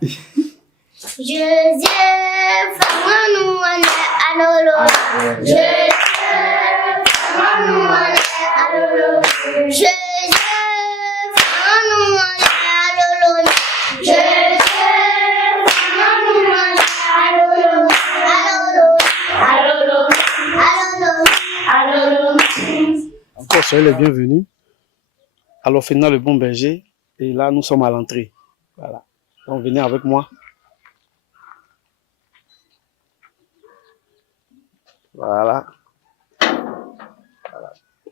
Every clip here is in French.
Joseph, Manuane, Alolo. Joseph, Manuane, Alolo. Joseph, Manuane, Alolo. Joseph, Manuane, Alolo. Alolo, Alolo, Alolo, Alolo. Encore soyez les bienvenus à l'orphelinat Le Bon Berger. Et là, nous sommes à l'entrée. Voilà. Donc, venez avec moi. Voilà.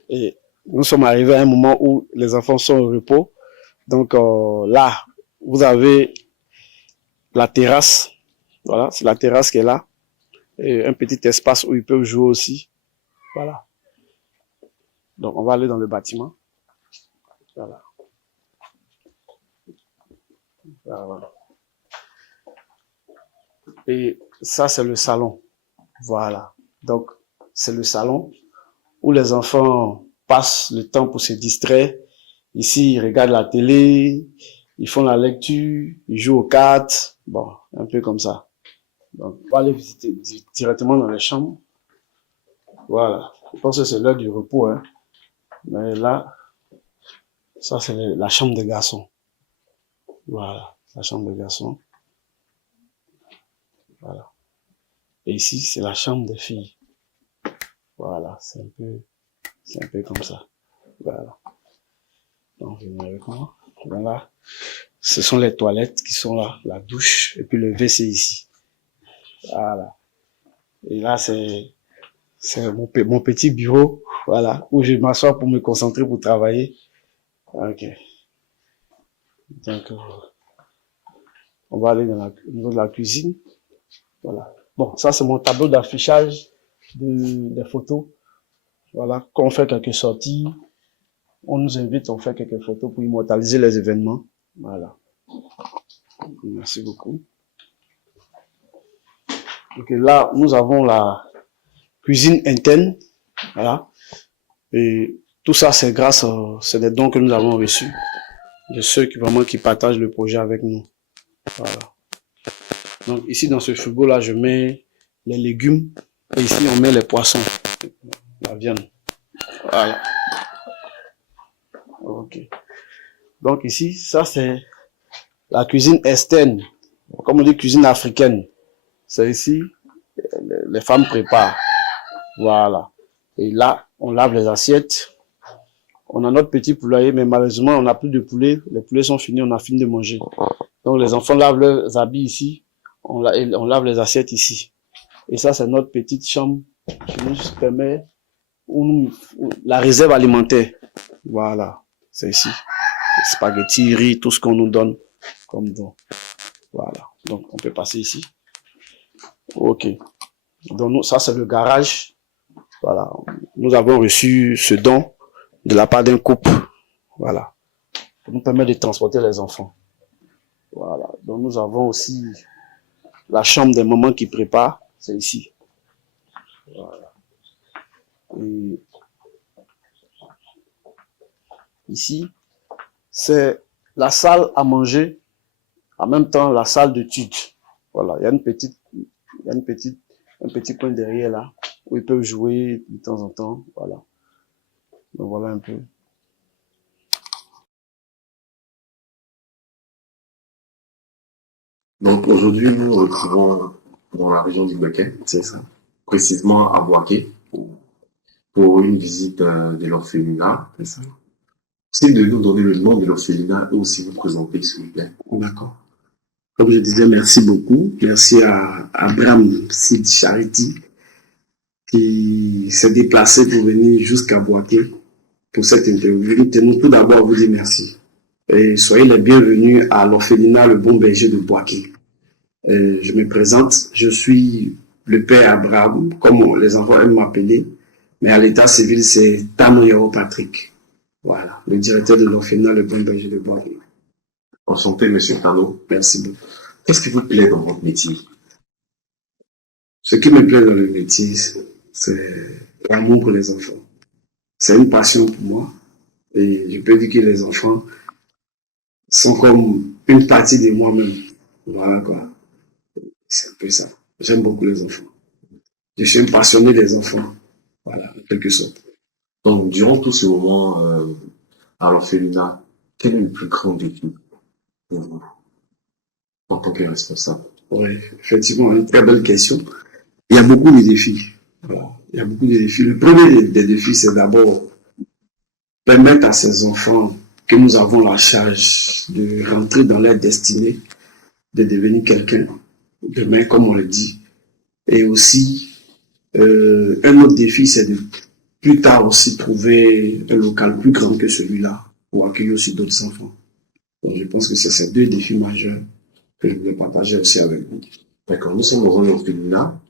Et nous sommes arrivés à un moment où les enfants sont au repos. Donc là, vous avez la terrasse. Voilà, c'est la terrasse qui est là. Et un petit espace où ils peuvent jouer aussi. Voilà. Donc on va aller dans le bâtiment. Voilà. Voilà. Et ça, c'est le salon. Voilà. Donc, c'est le salon où les enfants passent le temps pour se distraire. Ici, ils regardent la télé, ils font la lecture, ils jouent aux cartes. Bon, un peu comme ça. Donc, on va aller visiter directement dans les chambres. Voilà. Je pense que c'est l'heure du repos, hein. Mais là, ça, c'est la chambre des garçons. Voilà. La chambre des garçons. Voilà. Et ici, c'est la chambre des filles. Voilà. C'est un peu comme ça. Voilà. Donc, venez avec moi. Voilà. Ce sont les toilettes qui sont là, la douche, et puis le WC ici. Voilà. Et là, c'est mon petit bureau, voilà, où je m'assois pour me concentrer pour travailler. Ok. Donc, on va aller au niveau de la cuisine. Voilà. Bon, ça, c'est mon tableau d'affichage des photos. Voilà. Quand on fait quelques sorties, on nous invite, on fait quelques photos pour immortaliser les événements. Voilà. Merci beaucoup. Donc là, nous avons la cuisine interne. Voilà. Et tout ça, c'est grâce, c'est des dons que nous avons reçus de ceux qui partagent le projet avec nous. Voilà. Donc ici, dans ce frigo-là, je mets les légumes. Et ici, on met les poissons, la viande. Voilà. Ok. Donc ici, ça, c'est la cuisine externe. Comme on dit, cuisine africaine. C'est ici, les femmes préparent. Voilà. Et là, on lave les assiettes. On a notre petit poulailler, mais malheureusement, on n'a plus de poulet. Les poulets sont finis, on a fini de manger. Donc, les enfants lavent leurs habits ici. On lave les assiettes ici. Et ça, c'est notre petite chambre qui nous permet la réserve alimentaire. Voilà. C'est ici. Les spaghettis, riz, tout ce qu'on nous donne comme don. Voilà. Donc, on peut passer ici. Ok. Donc, ça, c'est le garage. Voilà. Nous avons reçu ce don de la part d'un couple. Voilà. Pour nous permettre de transporter les enfants. Voilà. Donc, nous avons aussi la chambre des mamans qui préparent. C'est ici. Voilà. Et ici, c'est la salle à manger, en même temps la salle d'études. Voilà. Il y a un petit coin derrière là, où ils peuvent jouer de temps en temps. Voilà. Donc voilà un peu. Donc aujourd'hui, nous nous retrouvons dans la région du Béquet, C'est ça. précisément à Boaké, pour une visite de l'orphelinat. C'est ça. C'est de nous donner le nom de l'orphelinat et aussi vous présenter, s'il vous plaît. D'accord. Comme je disais, merci beaucoup. Merci à Abraham Sid Charity qui s'est déplacé pour venir jusqu'à Boaké pour cette interview. Nous tenons tout d'abord à vous dire merci. Et soyez les bienvenus à l'orphelinat Le Bon Berger de Boaké. Je me présente, je suis le père Abraham, comme les enfants aiment m'appeler, mais à l'état civil, c'est Tanoyero Patrick. Voilà, le directeur de l'orphelinat Le Bon Berger de Boaké. Enchanté, monsieur Tano. Merci beaucoup. Qu'est-ce qui vous plaît dans votre métier? Ce qui me plaît dans le métier, c'est l'amour pour les enfants. C'est une passion pour moi. Et je peux dire que les enfants sont comme une partie de moi-même. Voilà quoi. C'est un peu ça. J'aime beaucoup les enfants. Je suis un passionné des enfants. Voilà, en quelque sorte. Donc, durant tout ce moment à l'orphelinat, quel est le plus grand défi pour vous en tant que responsable? Oui, effectivement, une très belle question. Il y a beaucoup de défis. Voilà. Il y a beaucoup de défis. Le premier des défis, c'est d'abord permettre à ces enfants que nous avons la charge de rentrer dans leur destinée, de devenir quelqu'un demain, comme on le dit. Et aussi, un autre défi, c'est de plus tard aussi trouver un local plus grand que celui-là pour accueillir aussi d'autres enfants. Donc, je pense que c'est ces deux défis majeurs que je voulais partager aussi avec vous. D'accord, nous sommes dans un orphelinat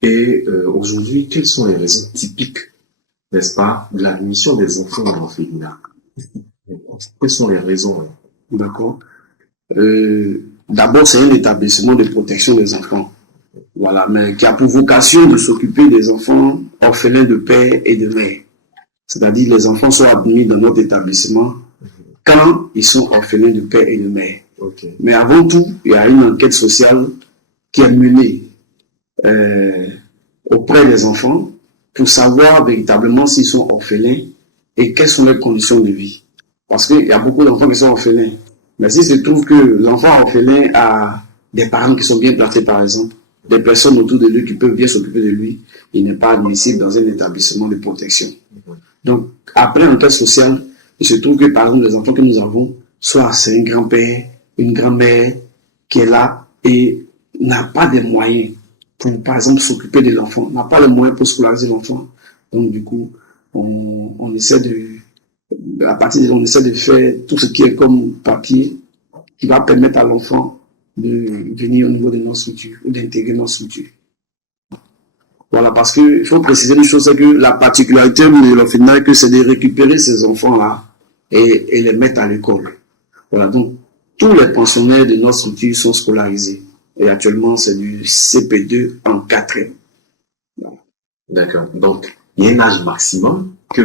et aujourd'hui, quelles sont les raisons typiques, n'est-ce pas, de l'admission des enfants dans l'orphelinat? Quelles sont les raisons? D'accord. D'abord, c'est un établissement de protection des enfants. Voilà, mais qui a pour vocation de s'occuper des enfants orphelins de père et de mère. C'est-à-dire, les enfants sont admis dans notre établissement quand ils sont orphelins de père et de mère. Okay. Mais avant tout, il y a une enquête sociale qui est menée auprès des enfants pour savoir véritablement s'ils sont orphelins et quelles sont leurs conditions de vie. Parce qu'il y a beaucoup d'enfants qui sont orphelins. Mais s'il se trouve que l'enfant orphelin a des parents qui sont bien placés, par exemple, des personnes autour de lui qui peuvent bien s'occuper de lui, il n'est pas admissible dans un établissement de protection. Donc, après l'enquête sociale, il se trouve que, par exemple, les enfants que nous avons, soit c'est un grand-père, une grand-mère qui est là et n'a pas de moyens pour, par exemple, s'occuper de l'enfant, n'a pas les moyens pour scolariser l'enfant. Donc, du coup, on essaie à partir de là, on essaie de faire tout ce qui est comme papier qui va permettre à l'enfant de venir au niveau de nos structures ou d'intégrer nos structures. Voilà, parce qu'il faut préciser une chose, c'est que la particularité de l'orphelinat, c'est de récupérer ces enfants-là et les mettre à l'école. Voilà, donc tous les pensionnaires de notre structure sont scolarisés. Et actuellement, c'est du CP2 en 4e. Voilà. D'accord. Donc, il y a un âge maximum que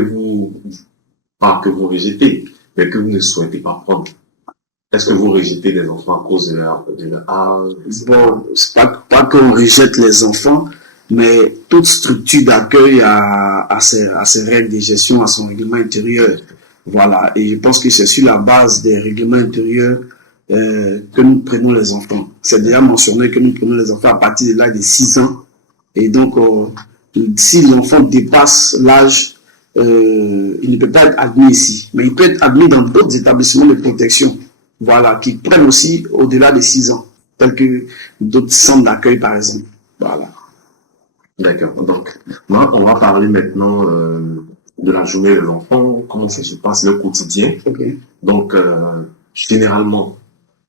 pas que vous rejetez, mais que vous ne souhaitez pas prendre. Est-ce que vous rejetez les enfants à cause de leur âge? Bon, c'est pas qu'on rejette les enfants, mais toute structure d'accueil a ses règles de gestion, à son règlement intérieur. Voilà, et je pense que c'est sur la base des règlements intérieurs que nous prenons les enfants. C'est déjà mentionné que nous prenons les enfants à partir de l'âge de 6 ans. Et donc, si l'enfant dépasse l'âge, il ne peut pas être admis ici. Mais il peut être admis dans d'autres établissements de protection. Voilà, qui prennent aussi au-delà de 6 ans, tels que d'autres centres d'accueil, par exemple. Voilà. D'accord. Donc, moi, on va parler maintenant de la journée de l'enfant, comment ça se passe, le quotidien. Okay. Donc, généralement,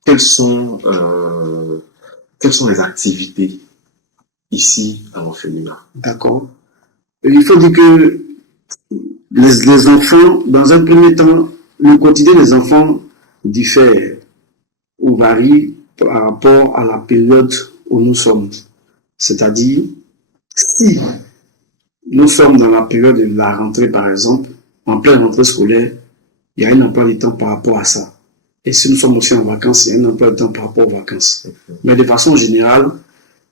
quelles sont les activités ici à l'orphelinat? D'accord. Il faut dire que les enfants, dans un premier temps, le quotidien des enfants diffère ou varie par rapport à la période où nous sommes. C'est-à-dire, si nous sommes dans la période de la rentrée, par exemple, en pleine rentrée scolaire, il y a un emploi du temps par rapport à ça. Et si nous sommes aussi en vacances, il y a un emploi du temps par rapport aux vacances. Mais de façon générale,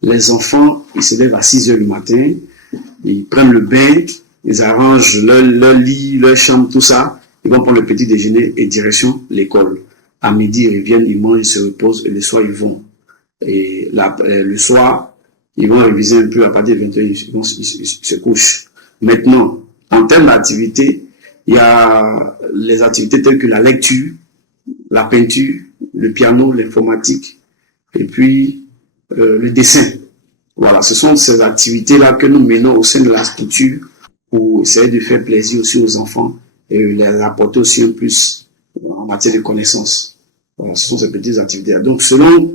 les enfants, ils se lèvent à 6 heures du matin, ils prennent le bain, ils arrangent leur lit, leur chambre, tout ça. Ils vont prendre le petit déjeuner et direction l'école. À midi, ils reviennent, ils mangent, ils se reposent et le soir, ils vont. Et le soir, ils vont réviser un peu à partir de 20h, ils se couchent. Maintenant, en termes d'activités, il y a les activités telles que la lecture, la peinture, le piano, l'informatique, et puis le dessin. Voilà, ce sont ces activités-là que nous menons au sein de la structure pour essayer de faire plaisir aussi aux enfants et les apporter aussi un plus en matière de connaissances. Voilà, ce sont ces petites activités. Donc, selon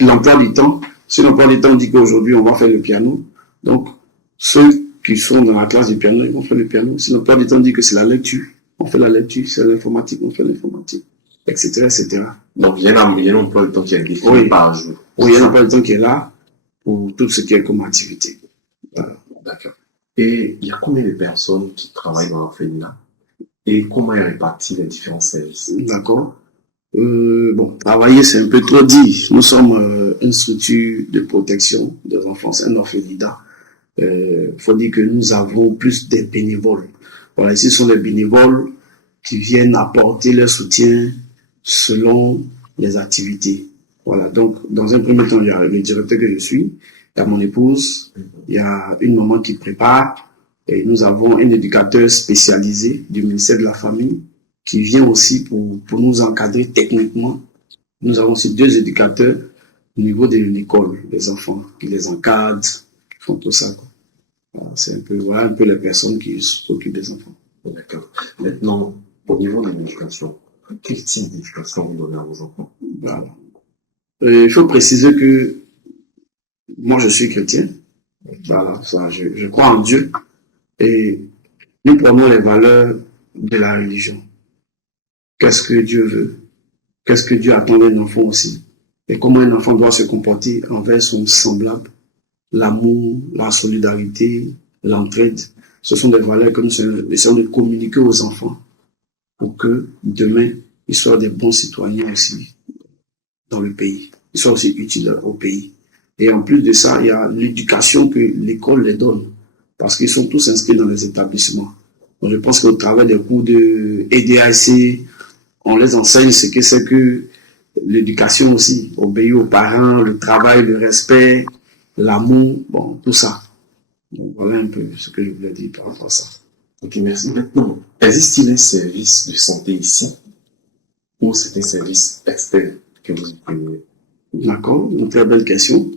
l'emploi du temps, si l'emploi du temps dit qu'aujourd'hui, on va faire le piano, donc ceux qui sont dans la classe du piano, ils vont faire le piano. Si l'emploi du temps dit que c'est la lecture, on fait la lecture. C'est l'informatique, on fait l'informatique, etc., etc. Donc, il y a un emploi du temps qui est défini par jour. Oui, il y a un emploi du temps qui est là pour tout ce qui est comme activité. Voilà. D'accord. Et il y a combien de personnes qui travaillent dans l'orphelinat et comment est réparti les différents services? D'accord. Bon, travailler, c'est un peu trop dit. Nous sommes une structure de protection des enfants, c'est un orphelinat. Faut dire que nous avons plus des bénévoles. Voilà, ici sont les bénévoles qui viennent apporter leur soutien selon les activités. Voilà, donc dans un premier temps, il y a le directeur que je suis, il y a mon épouse, il y a une maman qui prépare, et nous avons un éducateur spécialisé du ministère de la Famille qui vient aussi pour nous encadrer techniquement. Nous avons aussi 2 éducateurs au niveau de l'école, des enfants, qui les encadrent, qui font tout ça, quoi. Voilà, c'est voilà un peu les personnes qui s'occupent des enfants. D'accord. Maintenant, au niveau de l'éducation, quel type d'éducation vous donnez à vos enfants? Voilà. Il faut préciser que moi, je suis chrétien. Voilà, ça, je crois en Dieu. Et nous prenons les valeurs de la religion. Qu'est-ce que Dieu veut? Qu'est-ce que Dieu attend d'un enfant aussi? Et comment un enfant doit se comporter envers son semblable? L'amour, la solidarité, l'entraide. Ce sont des valeurs que nous essayons de communiquer aux enfants pour que demain, ils soient des bons citoyens aussi dans le pays. Ils soient aussi utiles au pays. Et en plus de ça, il y a l'éducation que l'école les donne. Parce qu'ils sont tous inscrits dans les établissements. Donc je pense qu'au travers des cours de EDAC, on les enseigne ce que c'est que l'éducation aussi. Obéir aux parents, le travail, le respect, l'amour, bon, tout ça. Donc voilà un peu ce que je voulais dire par rapport à ça. Ok, merci. Maintenant, existe-t-il un service de santé ici ou c'est un service externe que vous utilisez? D'accord, une très belle question.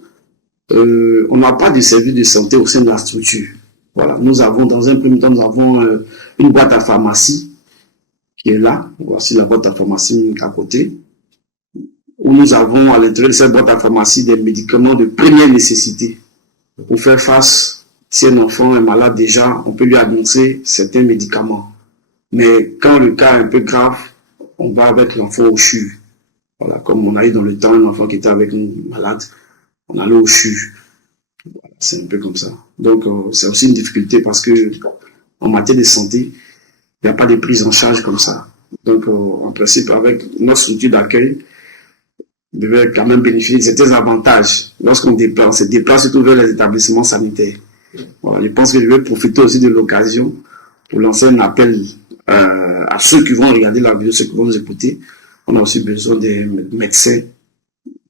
On n'a pas de service de santé au sein de la structure. Voilà, nous avons, dans un premier temps, nous avons une boîte à pharmacie qui est là. Voici la boîte à pharmacie à côté. Où nous avons à l'intérieur de cette boîte à pharmacie des médicaments de première nécessité. Pour faire face, si un enfant est malade déjà, on peut lui administrer certains médicaments. Mais quand le cas est un peu grave, on va avec l'enfant au CHU. Voilà, comme on a eu dans le temps un enfant qui était avec nous malade, on allait au CHU. Voilà, c'est un peu comme ça. Donc, c'est aussi une difficulté parce que en matière de santé, il n'y a pas de prise en charge comme ça. Donc, en principe, avec notre structure d'accueil, on devait quand même bénéficier de certains avantages lorsqu'on se déplace surtout vers les établissements sanitaires. Voilà, je pense que je vais profiter aussi de l'occasion pour lancer un appel à ceux qui vont regarder la vidéo, ceux qui vont nous écouter. On a aussi besoin des médecins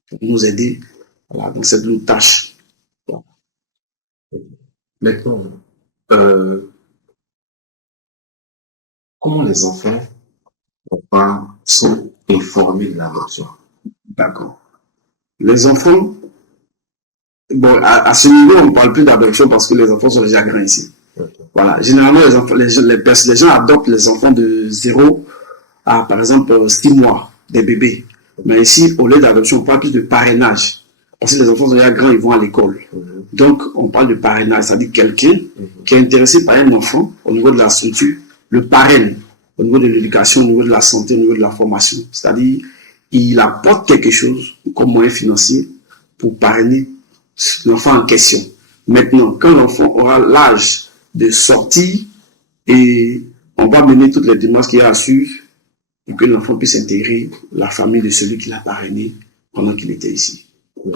pour nous aider, voilà, dans cette lourde tâche. Voilà. Maintenant, comment les enfants sont informés de l'adoption? D'accord. Les enfants, bon, à ce niveau, on ne parle plus d'adoption parce que les enfants sont déjà grands ici. Okay. Voilà. Généralement, les gens adoptent les enfants de 0 à, par exemple, 6 mois, des bébés. Mais ici, au lieu d'adoption, on parle plus de parrainage. Parce que les enfants sont déjà grands, ils vont à l'école. Donc, on parle de parrainage, c'est-à-dire quelqu'un qui est intéressé par un enfant au niveau de la structure, le parraine au niveau de l'éducation, au niveau de la santé, au niveau de la formation. C'est-à-dire, il apporte quelque chose comme moyen financier pour parrainer l'enfant en question. Maintenant, quand l'enfant aura l'âge de sortir, et on va mener toutes les démarches qu'il y a à suivre pour que l'enfant puisse intégrer la famille de celui qui l'a parrainé pendant qu'il était ici.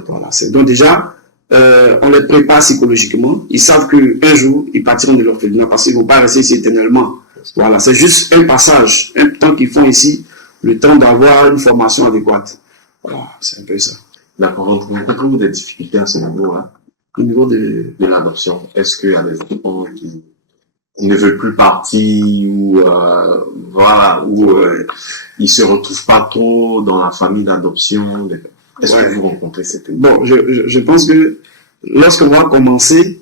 Voilà. Donc déjà, on les prépare psychologiquement. Ils savent qu'un jour, ils partiront de l'orphelinat parce qu'ils ne vont pas rester ici éternellement. Voilà, c'est juste un passage, un temps qu'ils font ici, le temps d'avoir une formation adéquate. Voilà, c'est un peu ça. D'accord. Rencontrez-vous des difficultés à ce niveau-là? Au niveau de l'adoption, est-ce qu'il y a des enfants qui ne veulent plus partir ou voilà, ou ils se retrouvent pas trop dans la famille d'adoption? Est-ce que vous rencontrez cette Bon, je pense que lorsqu'on va commencer,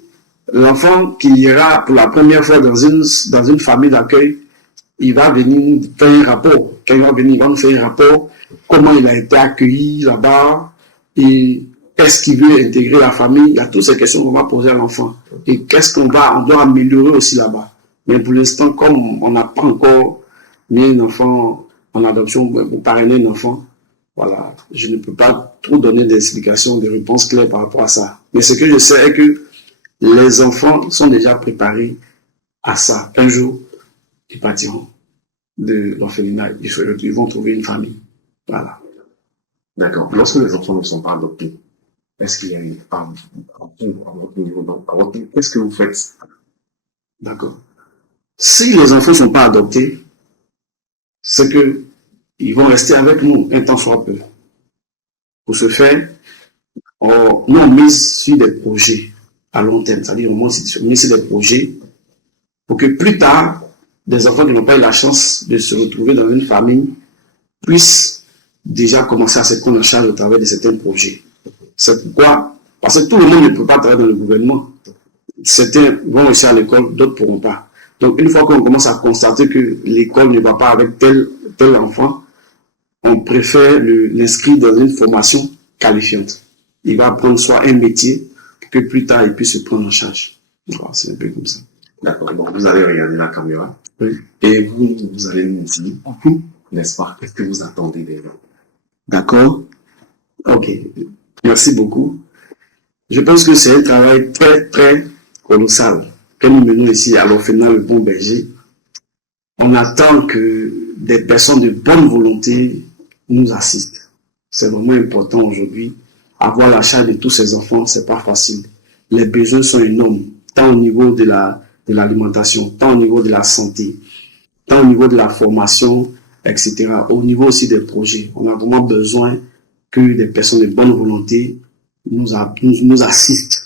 l'enfant qui ira pour la première fois dans une famille d'accueil, il va venir faire un rapport. Quand il va venir, il va nous faire un rapport, comment il a été accueilli là-bas, et est-ce qu'il veut intégrer la famille. Il y a toutes ces questions qu'on va poser à l'enfant. Et qu'est-ce on doit améliorer aussi là-bas. Mais pour l'instant, comme on n'a pas encore mis un enfant en adoption, pour parrainer un enfant, voilà, je ne peux pas trop donner d'explications, de réponses claires par rapport à ça. Mais ce que je sais est que les enfants sont déjà préparés à ça. Un jour, ils partiront de l'orphelinat, ils vont trouver une famille. Voilà. D'accord. Lorsque les enfants ne sont pas adoptés, est-ce qu'il y a une femme à votre niveau, donc, qu'est-ce que vous faites? D'accord. Si les enfants ne sont pas adoptés, c'est que ils vont rester avec nous un temps soit peu. Pour ce faire, nous on mise sur des projets à long terme, c'est-à-dire on mise sur des projets pour que plus tard, des enfants qui n'ont pas eu la chance de se retrouver dans une famille puissent déjà commencer à se prendre en charge au travers de certains projets. C'est pourquoi, parce que tout le monde ne peut pas travailler dans le gouvernement. Certains vont réussir à l'école, d'autres ne pourront pas. Donc, une fois qu'on commence à constater que l'école ne va pas avec tel enfant, on préfère l'inscrire dans une formation qualifiante. Il va apprendre soit un métier pour que plus tard il puisse se prendre en charge. Voilà, c'est un peu comme ça. D'accord. Donc, vous allez regarder la caméra. Oui. Et vous allez nous dire, n'est-ce pas, qu'est-ce que vous attendez des gens? D'accord. Ok. Merci beaucoup. Je pense que c'est un travail très, très colossal que nous menons ici à l'orphelinat Le Bon Berger. On attend que des personnes de bonne volonté nous assistent. C'est vraiment important aujourd'hui. Avoir la charge de tous ces enfants, c'est pas facile. Les besoins sont énormes, tant au niveau de l'alimentation, tant au niveau de la santé, tant au niveau de la formation, etc. Au niveau aussi des projets. On a vraiment besoin que des personnes de bonne volonté nous assistent.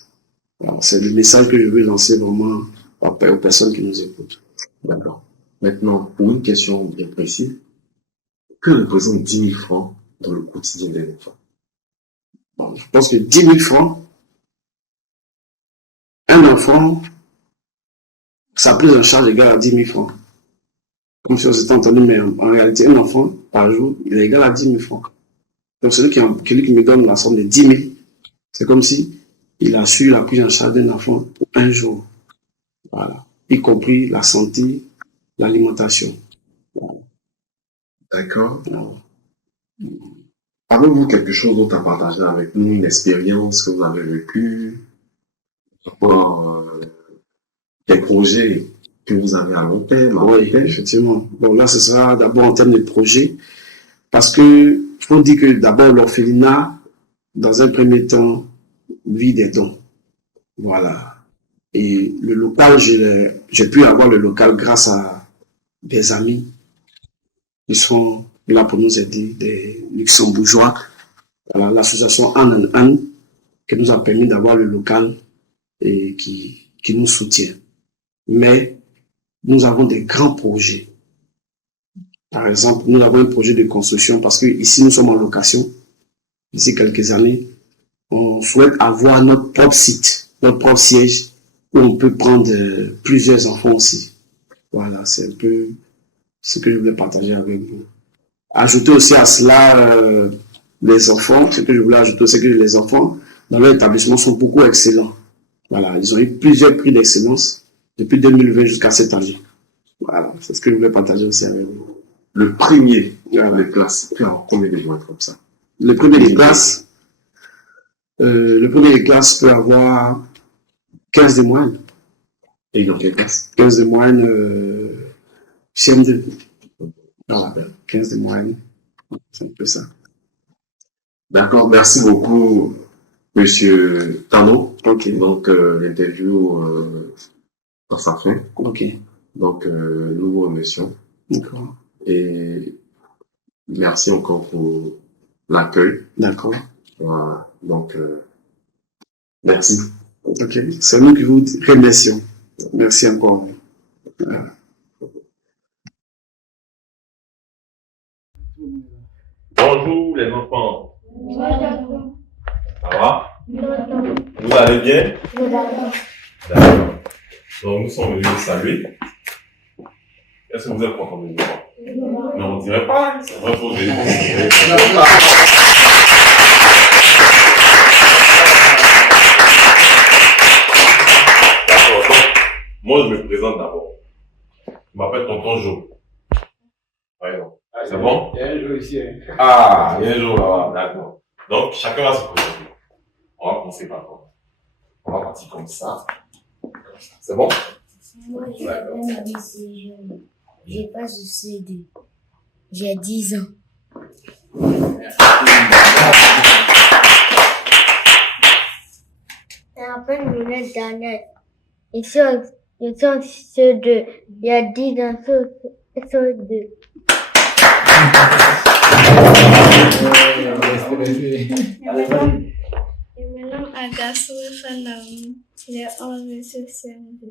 C'est le message que je veux lancer vraiment aux personnes qui nous écoutent. D'accord. Maintenant, pour une question bien précise, que représentent 10 000 francs dans le quotidien des enfants? Bon, je pense que 10 000 francs, un enfant, sa prise en charge égale à 10 000 francs. Comme si on s'était entendu, mais en réalité, un enfant par jour, il est égal à 10 000 francs. Donc, celui qui me donne la somme de 10 000, c'est comme si il assure la prise en charge d'un enfant pour un jour. Voilà. Y compris la santé, l'alimentation. Voilà. D'accord. Voilà. Avez-vous quelque chose d'autre à partager avec nous, une expérience que vous avez vécue, des projets que vous avez à long terme? Oui, effectivement. Bon, là, ce sera d'abord en termes de projet, parce que faut dire que d'abord l'orphelinat, dans un premier temps, vit des dons. Voilà. Et le local, j'ai pu avoir le local grâce à des amis qui sont là pour nous aider, des luxembourgeois. Voilà, l'association An and An, qui nous a permis d'avoir le local et qui nous soutient. Mais nous avons des grands projets. Par exemple, nous avons un projet de construction parce que ici nous sommes en location. D'ici quelques années, on souhaite avoir notre propre site, notre propre siège où on peut prendre plusieurs enfants aussi. Voilà, c'est un peu ce que je voulais partager avec vous. Ajouter aussi à cela les enfants, ce que je voulais ajouter, c'est que les enfants dans leur établissement sont beaucoup excellents. Voilà, ils ont eu plusieurs prix d'excellence depuis 2020 jusqu'à cette année. Voilà, c'est ce que je voulais partager aussi avec vous. Le premier de classe, tu as combien de moyens comme ça? Le premier de classe peut avoir 15 de moyenne. Et dans quelle classe? 15 de moyenne CM2. Voilà, 15 de moyenne. C'est un peu ça. D'accord, merci beaucoup, Monsieur Tano. Ok. Donc, l'interview dans sa fin. Ok. Donc, nous vous remercions. D'accord. Et merci encore pour l'accueil. D'accord. Voilà. Donc, merci. Ok. C'est nous qui vous remercions. Merci encore. Voilà. Bonjour les enfants. Ça va? Vous allez bien? D'accord. Donc nous sommes venus vous saluer. Est-ce que vous êtes contents de nous voir? Non, on ne dirait pas. C'est vrai, il faut venir. D'accord. Donc, moi je me présente d'abord. Je m'appelle Tonton Jo. Ouais, non. C'est bon? Il y a un jour ici. Ah, il y a un jour là-bas, d'accord. Donc, chacun va se présenter. On va commencer par quoi? On va partir comme ça. C'est bon? Moi, je m'appelle Marie Séjourne. J'ai pas de CD. J'ai 10 ans. Je m'appelle Minette Daniel. Je suis en CE2. Il y a 10 dans CE2. Je me nomme Agasso Fanaou. J'ai 11 sur CM2.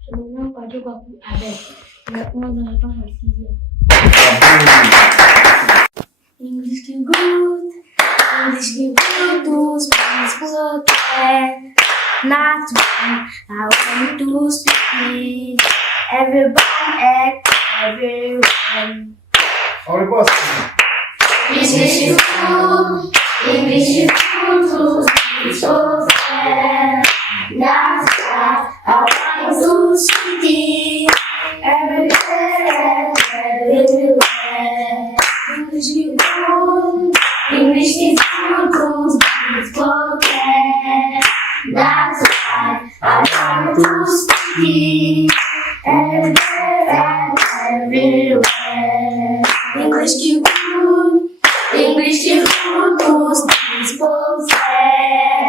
Je me nomme Padou Babou Abel. J'ai 11 ans, je passe en 6e. English is good. English is good to speak spoken. Not one, I want to speak. Everybody act everyone. English is good. English is good to speak spoken. Not one, I want to speak. Everybody act everyone. English is good. English is good to speak spoken. That's why I want to speak everywhere. English is good. English is good to speak spoken.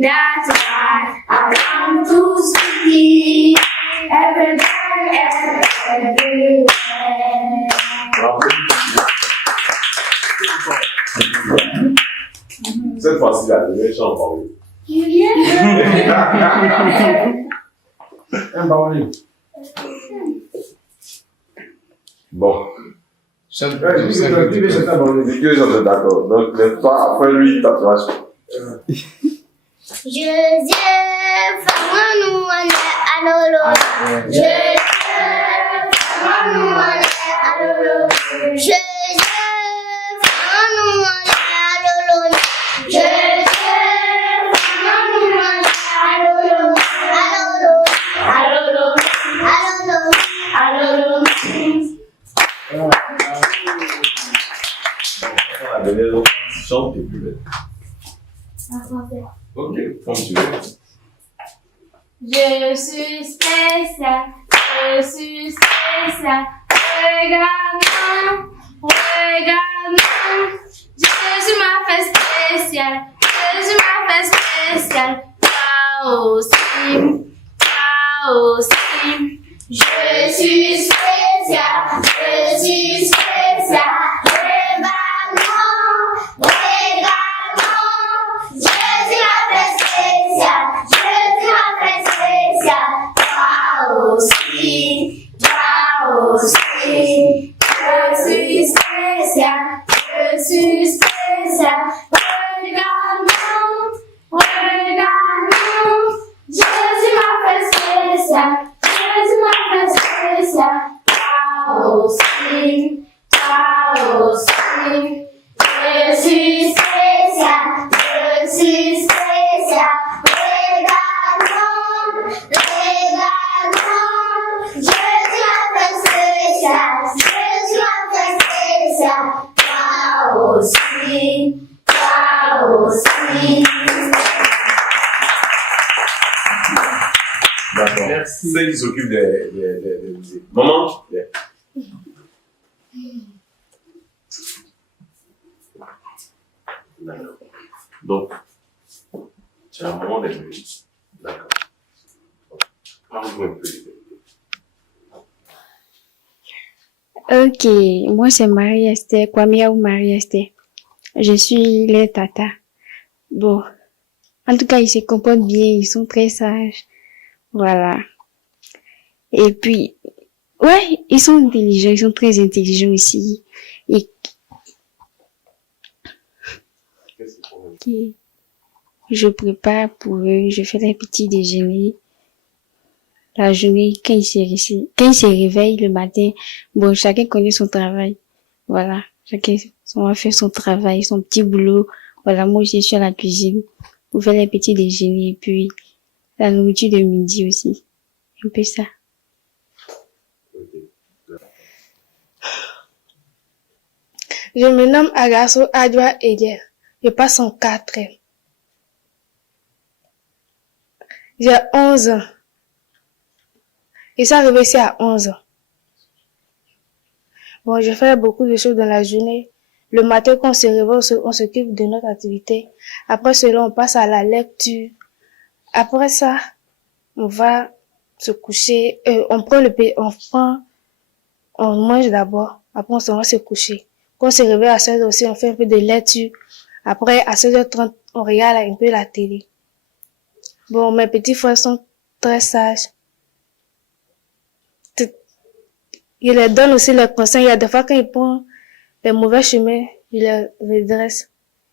That's why I want to speak everywhere. Cette fois-ci, la deuxième chanson. Bon. C'est que j'en ai d'accord. Donc, toi, après lui, tatouage. Joseph, Manuane, Alolo. Joseph, Manuane, Alolo. Joseph, Manuane, Alolo. Joseph, Manuane, Alolo. Alolo, Alolo, Alolo, Alolo. La dernière chanson, tu chantes, t'es plus belle. Ok, comme tu veux. Je suis spécial, je suis spécial. Regarde-moi, regarde-moi. Je suis ma fête spéciale, je suis ma fête spéciale. Toi aussi, toi aussi. Je suis spécial, je suis spécial. Regarde-moi, regarde-moi. Je suis ma fête spéciale, je suis ma fête spéciale. Toi aussi, toi aussi. Je suis spécial, je suis spécial. Regarde-moi, regarde-moi. Je suis ma fête spéciale. Je ma fête spéciale. Toi aussi, toi aussi. Je suis spécial, je suis spécial. Regarde-moi, regarde-moi. Je suis ma fête spéciale, je suis ma fête spéciale. Toi aussi, toi aussi. D'accord. Merci. Celle qui s'occupe des musiques. Maman, viens. D'accord. Donc, tu as un moment des musiques. D'accord. Parle-nous un peu. Ok, moi c'est Marie-Esther, Kwamia ou Marie-Esther. Je suis les tata. Bon, en tout cas, ils se comportent bien, ils sont très sages. Voilà. Et puis, ouais, ils sont intelligents, ils sont très intelligents aussi. Et ok, je prépare pour eux, je fais les petits déjeuners. La journée, quand ils se réveillent le matin, bon, chacun connaît son travail. Voilà. Chacun va faire son travail, son petit boulot. Voilà, moi, je suis à la cuisine pour faire les petits déjeuners et puis la nourriture de midi aussi. Un peu ça. Je me nomme Agasso Adwa Egel. Je passe en 4e. J'ai 11 ans. Je suis arrivé ici à 11 ans. Bon, je fais beaucoup de choses dans la journée. Le matin, quand on se réveille, on s'occupe de notre activité. Après cela, on passe à la lecture. Après ça, on va se coucher. On mange d'abord. Après, on s'en va se coucher. Quand on se réveille à 16h aussi, on fait un peu de lecture. Après, à 16h30, on regarde un peu la télé. Bon, mes petits frères sont très sages. Je leur donne aussi les conseils. Il y a des fois quand ils prennent les mauvais chemins, je les redresse.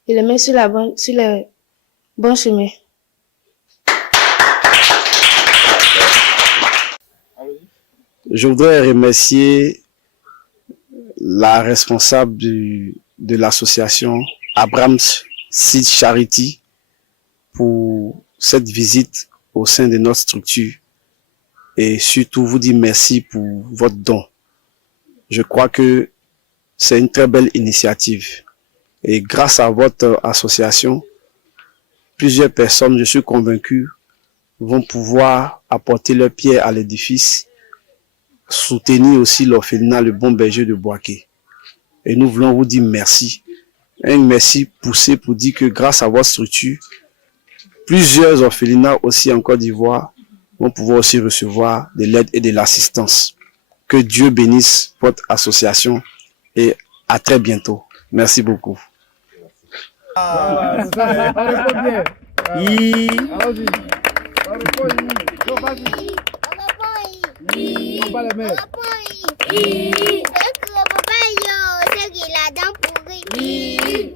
Je les mets sur le bon chemin. Je voudrais remercier la responsable de l'association Abrams Seed Charity pour cette visite au sein de notre structure et surtout vous dire merci pour votre don. Je crois que c'est une très belle initiative et grâce à votre association, plusieurs personnes, je suis convaincu, vont pouvoir apporter leur pierre à l'édifice, soutenir aussi l'orphelinat Le Bon Berger de Boaké. Et nous voulons vous dire merci. Un merci poussé pour dire que grâce à votre structure, plusieurs orphelinats aussi en Côte d'Ivoire vont pouvoir aussi recevoir de l'aide et de l'assistance. Que Dieu bénisse votre association et à très bientôt. Merci beaucoup. C'est que papa, c'est qu'il a dents pourries.